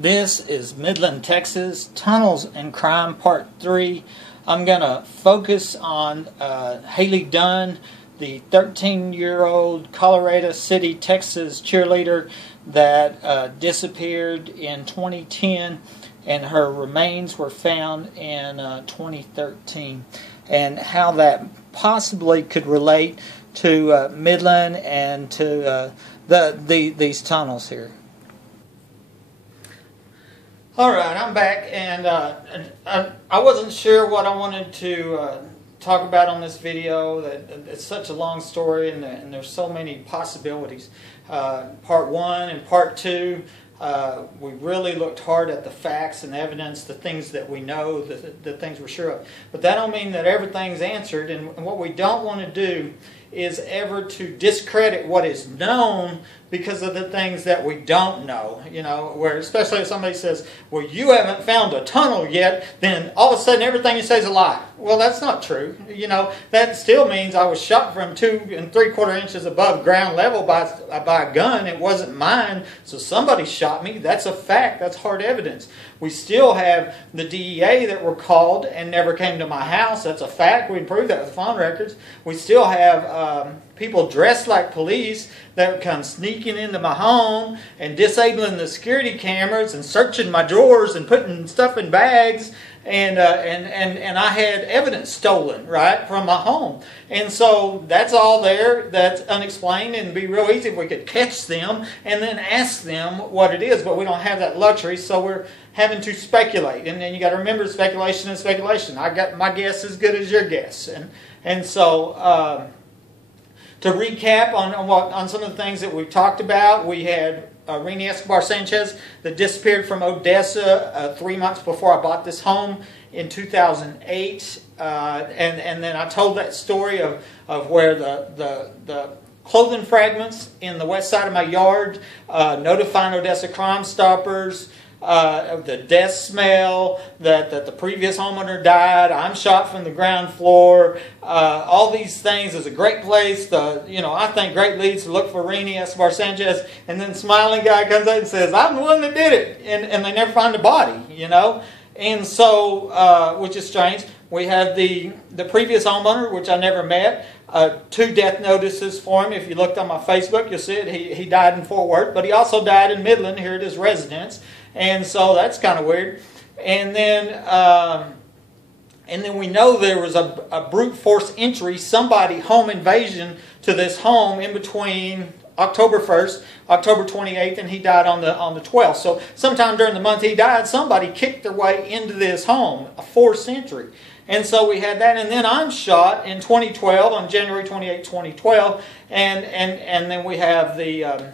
This is Midland, Texas, Tunnels and Crime Part 3. I'm going to focus on Hailey Dunn, the 13-year-old Colorado City, Texas cheerleader that disappeared in 2010, and her remains were found in 2013, and how that possibly could relate to Midland and to these tunnels here. Alright, I'm back, and I wasn't sure what I wanted to talk about on this video. It's such a long story, and there's so many possibilities. Part 1 and Part 2, we really looked hard at the facts and evidence, the things that we know, the things we're sure of. But that don't mean that everything's answered, and what we don't want to do is ever to discredit what is known because of the things that we don't know. You know, where especially if somebody says, well, you haven't found a tunnel yet, then all of a sudden everything you say is a lie. Well, that's not true. You know, that still means I was shot from 2 3/4 inches above ground level by a gun. It wasn't mine, so somebody shot me. That's a fact. That's hard evidence. We still have the DEA that were called and never came to my house. That's a fact. We can prove that with phone records. We still have people dressed like police that would come sneaking into my home and disabling the security cameras and searching my drawers and putting stuff in bags. And I had evidence stolen, right, from my home. And so that's all there. That's unexplained, and it'd be real easy if we could catch them and then ask them what it is. But we don't have that luxury, so we're having to speculate. And then you got to remember, speculation is speculation. I got my guess as good as your guess. And so to recap on some of the things that we've talked about, we had Rini Escobar Sanchez that disappeared from Odessa 3 months before I bought this home in 2008. And then I told that story of where the clothing fragments in the west side of my yard, notifying Odessa Crime Stoppers, of the death smell, that the previous homeowner died, I'm shot from the ground floor, all these things. Is a great place, I think great leads to look for Rini Escobar Sanchez, and then smiling guy comes out and says, I'm the one that did it, and they never find the body, and so, which is strange. We have the previous homeowner, which I never met, 2 death notices for him. If you looked on my Facebook, you'll see it. He died in Fort Worth, but he also died in Midland, here at his residence. And so that's kind of weird. And then we know there was a brute force entry, somebody home invasion to this home in between October 1st, October 28th, and he died on the 12th. So sometime during the month he died, somebody kicked their way into this home, a forced entry. And so we had that, and then I'm shot in 2012, on January 28, 2012, and then we have the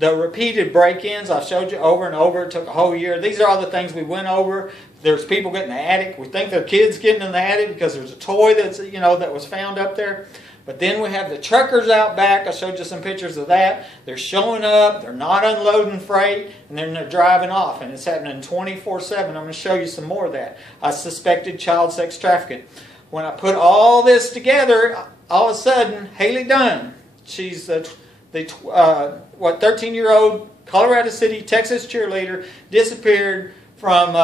repeated break-ins. I've showed you over and over. It took a whole year. These are all the things we went over. There's people getting in the attic. We think they're kids getting in the attic because there's a toy that's that was found up there. But then we have the truckers out back. I showed you some pictures of that. They're showing up. They're not unloading freight, and then they're driving off. And it's happening 24/7. I'm going to show you some more of that. I suspected child sex trafficking. When I put all this together, all of a sudden, Hailey Dunn, she's the 13-year-old Colorado City, Texas cheerleader, disappeared from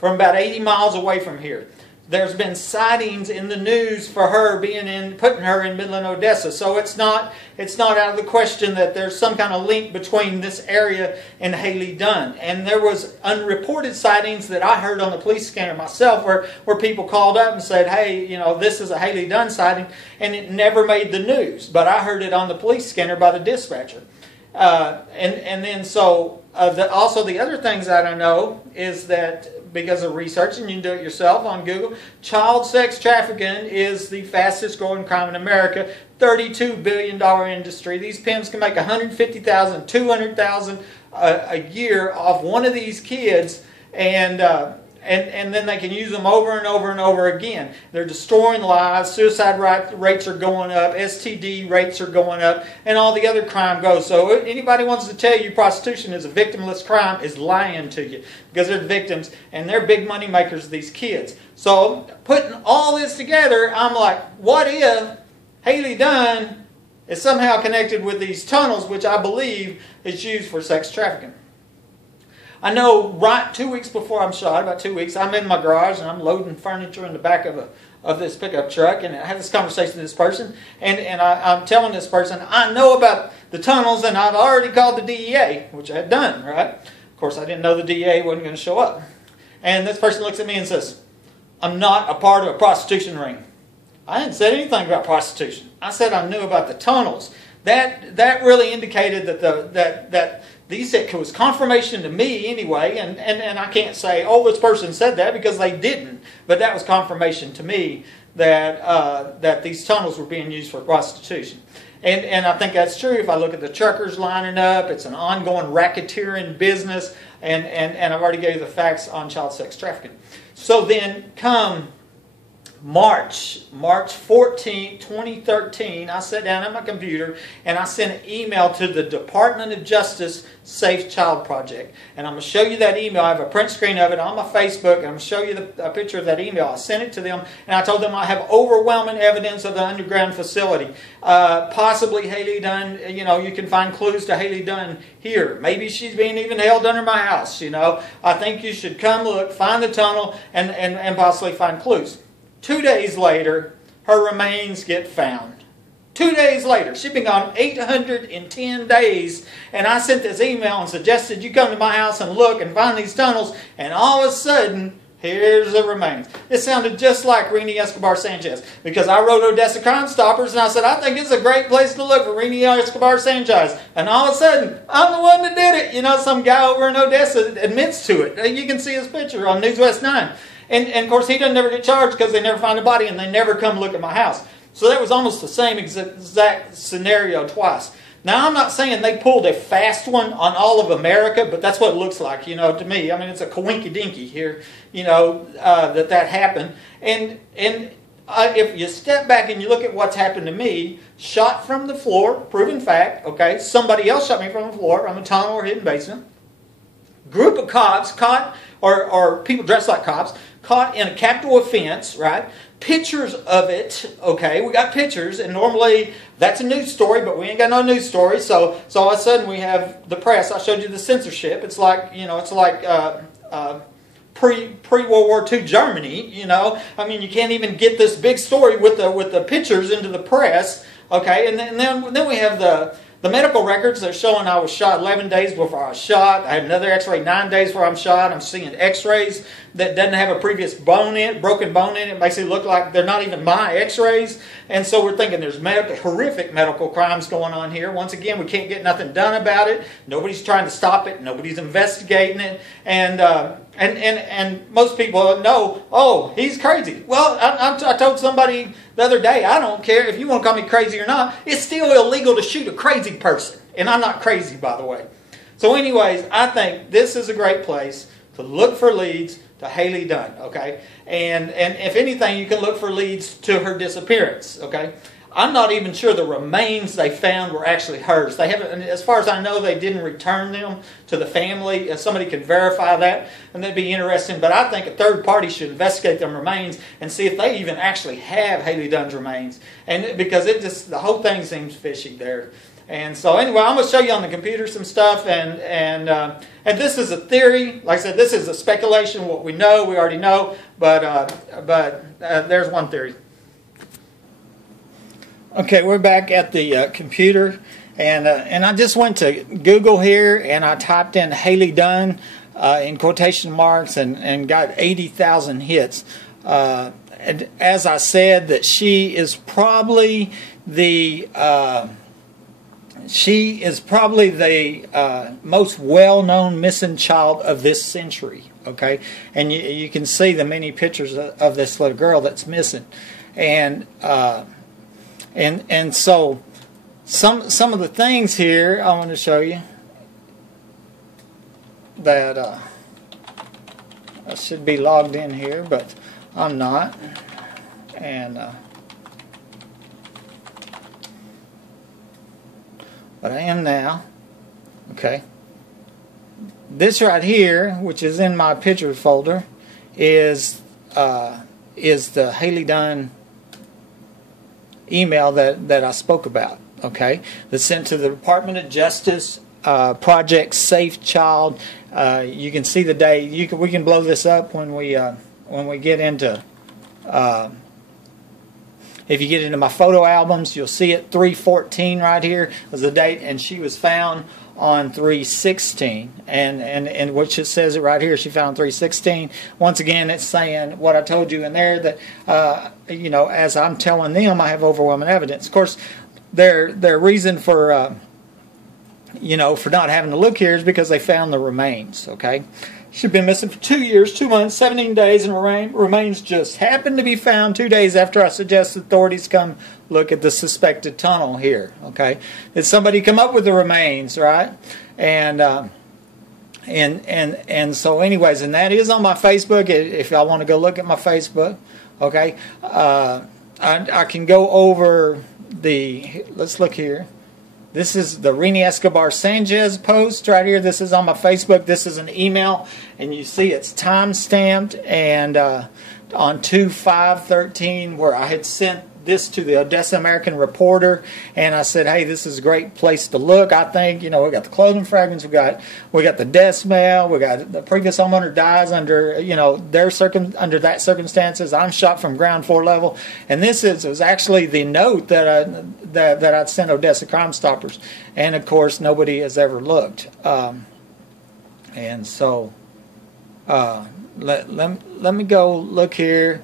about 80 miles away from here. There's been sightings in the news for her putting her in Midland, Odessa. So it's not out of the question that there's some kind of link between this area and Hailey Dunn. And there was unreported sightings that I heard on the police scanner myself, where people called up and said, hey, this is a Hailey Dunn sighting, and it never made the news. But I heard it on the police scanner by the dispatcher. And then so also the other things that I know is that, because of research, and you can do it yourself on Google, child sex trafficking is the fastest growing crime in America. $32 billion industry. These pimps can make $150,000, $200,000 a year off one of these kids, and then they can use them over and over and over again. They're destroying lives. Suicide rates are going up. STD rates are going up. And all the other crime goes. So anybody wants to tell you prostitution is a victimless crime is lying to you. Because they're victims and they're big money makers, these kids. So putting all this together, I'm like, what if Hailey Dunn is somehow connected with these tunnels, which I believe is used for sex trafficking. I know right 2 weeks before I'm shot, about 2 weeks, I'm in my garage and I'm loading furniture in the back of this pickup truck, and I had this conversation with this person, and I'm telling this person, I know about the tunnels and I've already called the DEA, which I had done, right? Of course, I didn't know the DEA wasn't going to show up. And this person looks at me and says, I'm not a part of a prostitution ring. I didn't say anything about prostitution. I said I knew about the tunnels. That really indicated that these it was confirmation to me anyway, and I can't say, oh, this person said that, because they didn't. But that was confirmation to me that these tunnels were being used for prostitution. And I think that's true. If I look at the truckers lining up, it's an ongoing racketeering business, and I've already gave you the facts on child sex trafficking. So then come March 14, 2013, I sat down at my computer and I sent an email to the Department of Justice Safe Child Project. And I'm going to show you that email. I have a print screen of it on my Facebook, and I'm going to show you a picture of that email. I sent it to them, and I told them I have overwhelming evidence of the underground facility. Possibly Hailey Dunn, you can find clues to Hailey Dunn here. Maybe she's being even held under my house, I think you should come look, find the tunnel, and possibly find clues. 2 days later, her remains get found. 2 days later. She'd been gone 810 days. And I sent this email and suggested you come to my house and look and find these tunnels. And all of a sudden, here's the remains. It sounded just like Rene Escobar Sanchez. Because I wrote Odessa Crime Stoppers and I said, I think it's a great place to look for Rene Escobar Sanchez. And all of a sudden, I'm the one that did it. Some guy over in Odessa admits to it. You can see his picture on News West 9. And of course, he doesn't never get charged because they never find a body and they never come look at my house. So that was almost the same exact scenario twice. Now, I'm not saying they pulled a fast one on all of America, but that's what it looks like, to me. I mean, it's a coinky-dinky here, that happened. And if you step back and you look at what's happened to me, shot from the floor, proven fact, okay, somebody else shot me from the floor from a tunnel or hidden basement. Group of cops caught, or people dressed like cops, caught in a capital offense, right? Pictures of it, okay? We got pictures, and normally that's a news story, but we ain't got no news story. So all of a sudden we have the press. I showed you the censorship. It's like, pre-World War II Germany, I mean, you can't even get this big story with the pictures into the press, okay? And then we have the medical records. They're showing I was shot 11 days before I was shot. I had another x-ray 9 days before I'm shot. I'm seeing x-rays that doesn't have a previous broken bone in it. It makes it look like they're not even my x-rays. And so we're thinking there's horrific medical crimes going on here. Once again, we can't get nothing done about it. Nobody's trying to stop it. Nobody's investigating it. And most people know, oh, he's crazy. Well, I told somebody the other day, I don't care if you want to call me crazy or not. It's still illegal to shoot a crazy person. And I'm not crazy, by the way. So anyways, I think this is a great place to look for leads to Hailey Dunn, okay? And if anything, you can look for leads to her disappearance, okay? I'm not even sure the remains they found were actually hers. They haven't, as far as I know, they didn't return them to the family. If somebody could verify that, and that'd be interesting. But I think a third party should investigate them remains and see if they even actually have Hailey Dunn's remains. And because the whole thing seems fishy there. And so anyway, I'm going to show you on the computer some stuff, and this is a theory. Like I said, this is a speculation. What we know, we already know. But there's one theory. Okay, we're back at the computer, and I just went to Google here, and I typed in Hailey Dunn in quotation marks, and got 80,000 hits. And as I said, that she is probably the most well-known missing child of this century. Okay, and you can see the many pictures of this little girl that's missing, and so some of the things here I want to show you that I should be logged in here, but I'm not, and but I am now. Okay, this right here, which is in my picture folder, is the Hailey Dunn email that I spoke about. okay, that's sent to the Department of Justice, Project Safe Child. You can see the date. We can blow this up when we get into. If you get into my photo albums, you'll see it. 3/14 right here was the date, and she was found on 3/16, and which it says it right here. She found 3/16. Once again, it's saying what I told you in there, that you know, as I'm telling them, I have overwhelming evidence. Of course, their reason for you know, for not having to look here is because they found the remains. Okay, she'd been missing for 2 years, 2 months, 17 days, and remains just happened to be found 2 days after I suggested authorities come look at the suspected tunnel here. Okay, did somebody come up with the remains, right? And so, anyways, and that is on my Facebook. If y'all want to go look at my Facebook, okay, I can go over the. Let's look here. This is the Rini Escobar Sanchez post right here. This is on my Facebook. This is an email, and you see it's time stamped and on 2/5/13, where I had sent this to the Odessa American Reporter, and I said, hey, this is a great place to look. I think, you know, we got the clothing fragments, we got the death smell, we got the previous homeowner dies under, you know, under that circumstances. I'm shot from ground floor level, and this was actually the note that I'd sent Odessa Crime Stoppers, and of course nobody has ever looked. And so let me go look here.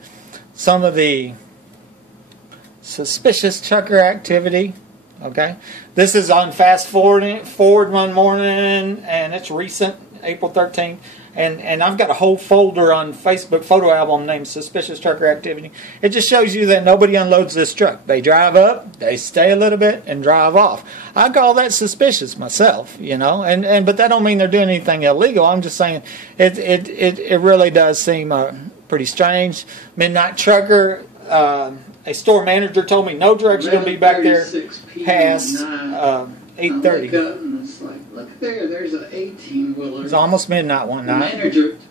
Some of the suspicious trucker activity. Okay, this is on fast forward one morning, and it's recent, April 13th, and I've got a whole folder on Facebook photo album named Suspicious Trucker Activity. It just shows you that nobody unloads this truck. They drive up, they stay a little bit, and drive off. I call that suspicious myself, you know, but that don't mean they're doing anything illegal. I'm just saying it really does seem pretty strange. Midnight trucker. A store manager told me no drugs are going to be back there past 8:30. It's like, look there, there's an 18-wheeler. It's almost midnight one night. The manager told me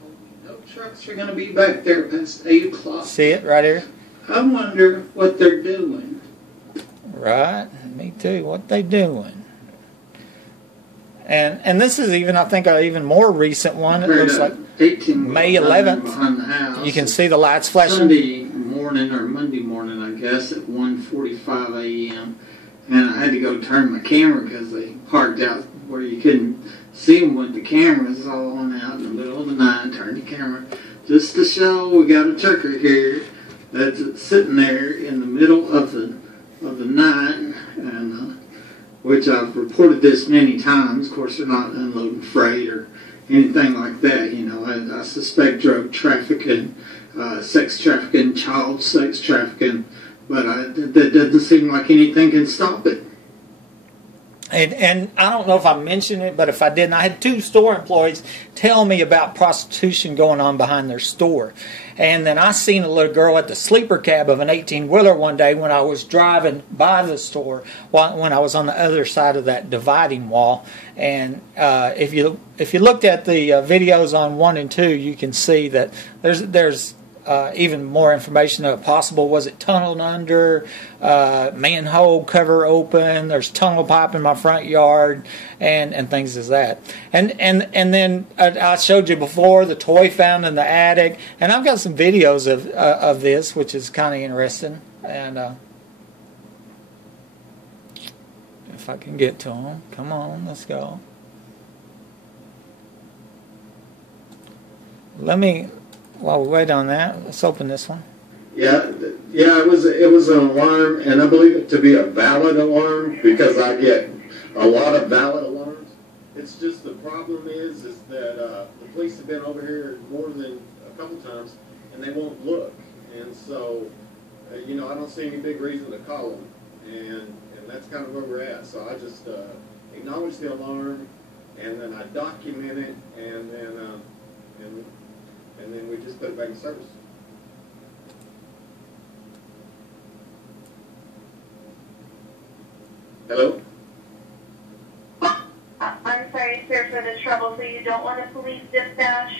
no trucks are going to be back there past 8 o'clock. See it right here? I wonder what they're doing. Right, me too. What they doing? And this is even, I think, an even more recent one. It looks like May 11th. You can see the lights flashing. Sunday morning or Monday morning, I guess, at 1:45 a.m. And I had to go turn my camera because they parked out where you couldn't see them with the cameras all on out in the middle of the night. Turned the camera just to show we got a trucker here that's sitting there in the middle of the night, and which I've reported this many times. Of course, they're not unloading freight or anything like that. You know, I suspect drug trafficking, sex trafficking, child sex trafficking, but that doesn't seem like anything can stop it. And I don't know if I mentioned it, but if I didn't, I had 2 store employees tell me about prostitution going on behind their store. And then I seen a little girl at the sleeper cab of an 18-wheeler one day when I was driving by the store, when I was on the other side of that dividing wall. And if you looked at the videos on 1 and 2, you can see that there's even more information of possible, was it tunneled under, manhole cover open, there's tunnel pipe in my front yard, and things as that. And then I showed you before the toy found in the attic, and I've got some videos of this, which is kind of interesting. And if I can get to them, come on, let's go. While we wait on that, let's open this one. Yeah, it was an alarm, and I believe it to be a valid alarm because I get a lot of valid alarms. It's just the problem is that the police have been over here more than a couple times, and they won't look. And so, you know, I don't see any big reason to call them, and that's kind of where we're at. So I just acknowledge the alarm, and then I document it, and then we just put it back in service. Hello? I'm sorry, sir, for the trouble. So you don't want a police dispatch?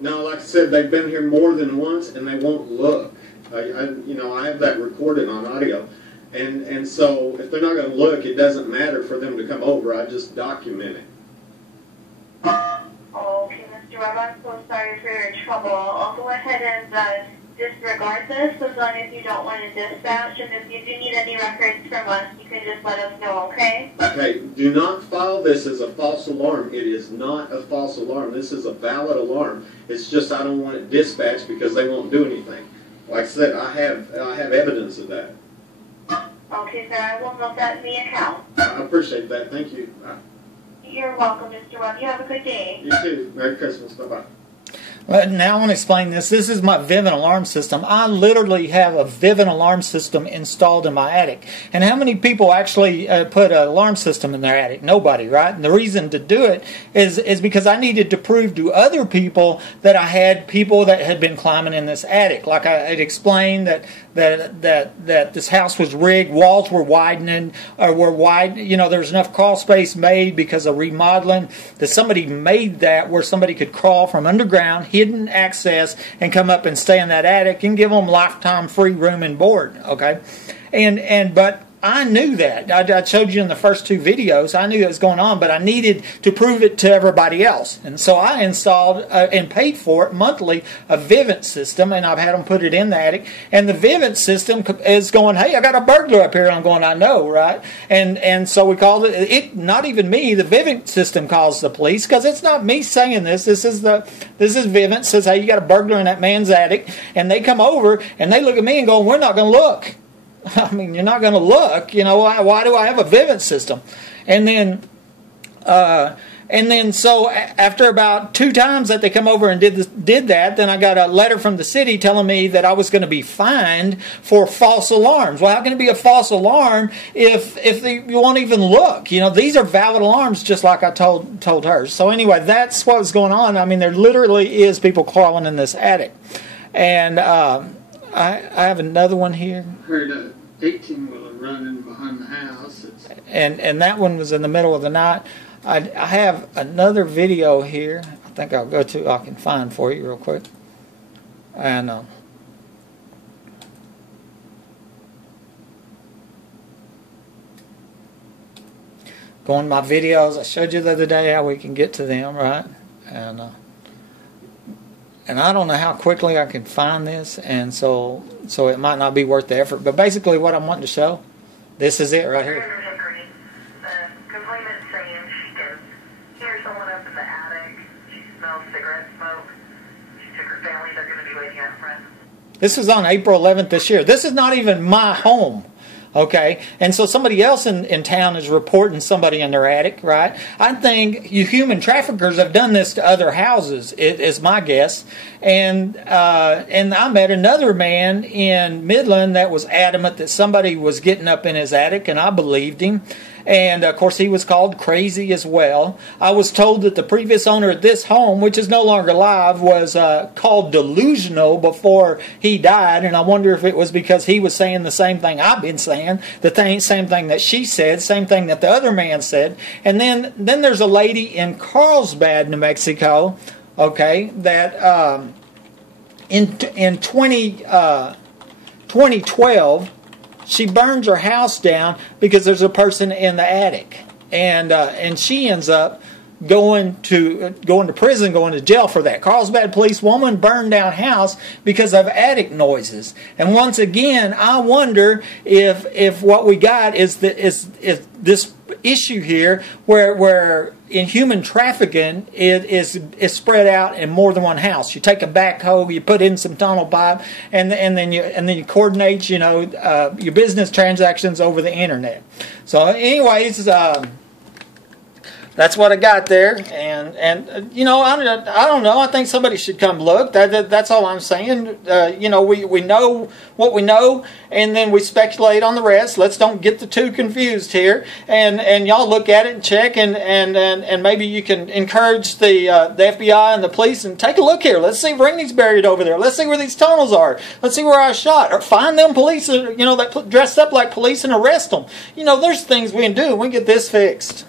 No, like I said, they've been here more than once, and they won't look. I have that recorded on audio, And so if they're not going to look, it doesn't matter for them to come over. I just document it. Okay, Mr. Webb, I'm so sorry for your trouble. I'll go ahead and disregard this as long as you don't want to dispatch. And if you do need any records from us, you can just let us know, okay? Okay, do not file this as a false alarm. It is not a false alarm. This is a valid alarm. It's just I don't want it dispatched because they won't do anything. Like I said, I have evidence of that. Okay, sir, I will note that in the account. I appreciate that. Thank you. You're welcome, Mr. Webb. You have a good day. You too. Merry Christmas. Bye-bye. Well, now I want to explain this. This is my Vivint alarm system. I literally have a Vivint alarm system installed in my attic. And how many people actually put an alarm system in their attic? Nobody, right? And the reason to do it is because I needed to prove to other people that I had people that had been climbing in this attic. Like I had explained that this house was rigged, walls were widening, there's enough crawl space made because of remodeling that somebody made that where somebody could crawl from underground, hidden access, and come up and stay in that attic and give them lifetime free room and board. Okay, but I knew that. I showed you in the first two videos. I knew that was going on, but I needed to prove it to everybody else. And so I installed and paid for it monthly a Vivint system, and I've had them put it in the attic. And the Vivint system is going, hey, I got a burglar up here. And I'm going, I know, right? And so we called it, not even me, the Vivint system calls the police because it's not me saying this. This is Vivint says, hey, you got a burglar in that man's attic. And they come over and they look at me and go, we're not going to look. I mean, you're not going to look. Why do I have a Vivint system? And then so after about 2 times that they come over and did that, then I got a letter from the city telling me that I was going to be fined for false alarms. Well, how can it be a false alarm if you won't even look? These are valid alarms, just like I told her. So anyway, that's what was going on. I mean, there literally is people crawling in this attic, and I have another one here. Heard a 18-wheeler running behind the house. And that one was in the middle of the night. I have another video here. I think I can find for you real quick. And going to my videos. I showed you the other day how we can get to them, right? And I don't know how quickly I can find this, and so it might not be worth the effort. But basically what I'm wanting to show, this is it right here. The complainant's saying she can hear someone up in the attic. She smells cigarette smoke. She took her family. They're going to be waiting out front. This was on April 11th this year. This is not even my home. Okay, and so somebody else in town is reporting somebody in their attic, right? I think you human traffickers have done this to other houses, is my guess. And I met another man in Midland that was adamant that somebody was getting up in his attic, and I believed him. And, of course, he was called crazy as well. I was told that the previous owner of this home, which is no longer alive, was called delusional before he died. And I wonder if it was because he was saying the same thing I've been saying, same thing that she said, same thing that the other man said. And then there's a lady in Carlsbad, New Mexico, okay, that in 2012... she burns her house down because there's a person in the attic, and she ends up going to prison, going to jail for that. Carlsbad police woman burned down house because of attic noises. And once again, I wonder if what we got is this issue here where in human trafficking it is spread out in more than one house. You take a backhoe, you put in some tunnel pipe, and then you coordinate your business transactions over the internet. So anyways, that's what I got there, and I don't know. I think somebody should come look. That's all I'm saying. We know what we know, and then we speculate on the rest. Let's don't get the two confused here. And y'all look at it and check, and maybe you can encourage the FBI and the police and take a look here. Let's see if Ringney's buried over there. Let's see where these tunnels are. Let's see where I shot. Or find them police, that dressed up like police and arrest them. There's things we can do. We can get this fixed.